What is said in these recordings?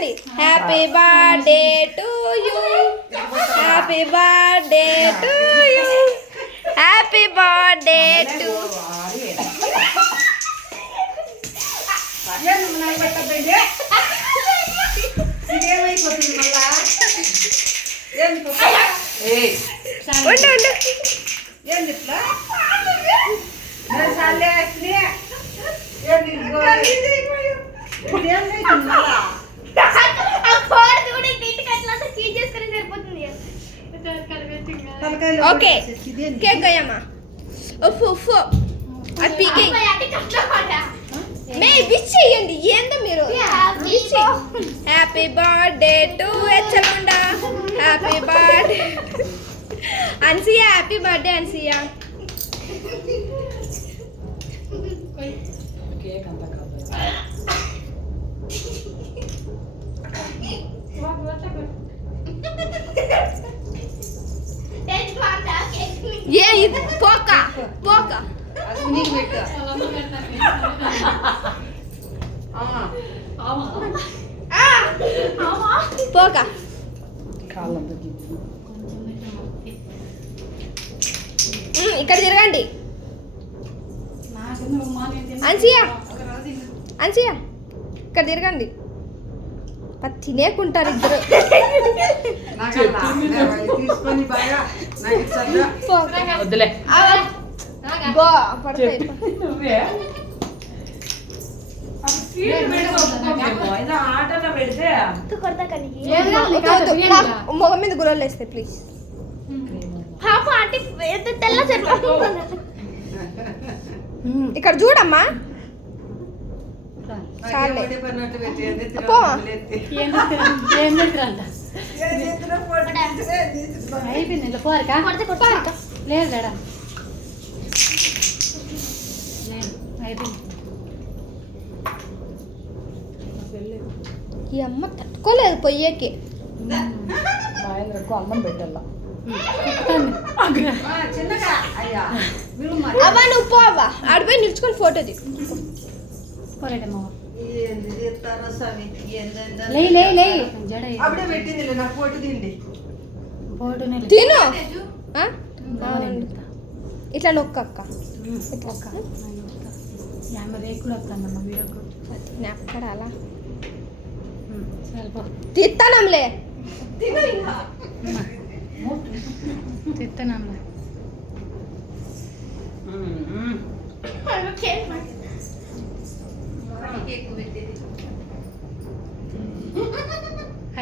తిరగండి. Happy birthday to you, happy birthday to you, happy birthday to. Okay cake అయ్యమ్మా. ఉఫ్ ఉఫ్ అది పీకే మే విష్ చేయండి. ఏందో మీరు హ్యాపీ బర్త్డే టు హెచ్చకుండా, హ్యాపీ బర్త్డే అన్సియా, హ్యాపీ బర్త్డే అన్సియా. ఏ ఇది పోక పోక పోక ఇక్కడ తిరగండి. అన్సియా అన్సియా ఇక్కడ తిరగండి. తినేకుంటారు ఇద్దరు. మొగ మీద గురలు వేస్తే ప్లీజ్. ఇక్కడ చూడమ్మా. ఈ అమ్మ తట్టుకోలేదు పొయ్యేకి. అన్నం పెట్టాలా అవ్వా నువ్వు పోవా. ఆడిపోయి నిల్చుకొని ఫోటో తీ. తిను ఇట్లా నొక్కక్క. అక్కడ అలా తిత్తానంలే తిత్తనమ్మా.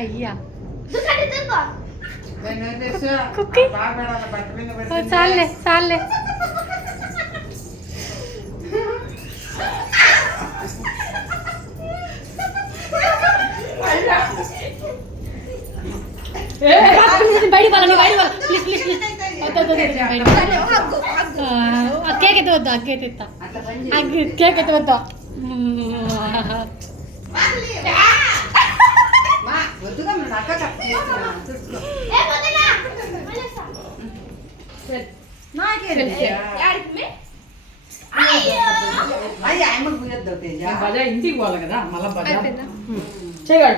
అయ్యా చాలే చాలే. బయట ప్లీజ్ ప్లీజ్ ప్లీజ్. కేక్ ఎత్త వద్దా? కేక్ ఎత్తా కేక్ ఎత్త వద్దా? ఇంటికి పోవాలి కదా మళ్ళా చేయగలడు.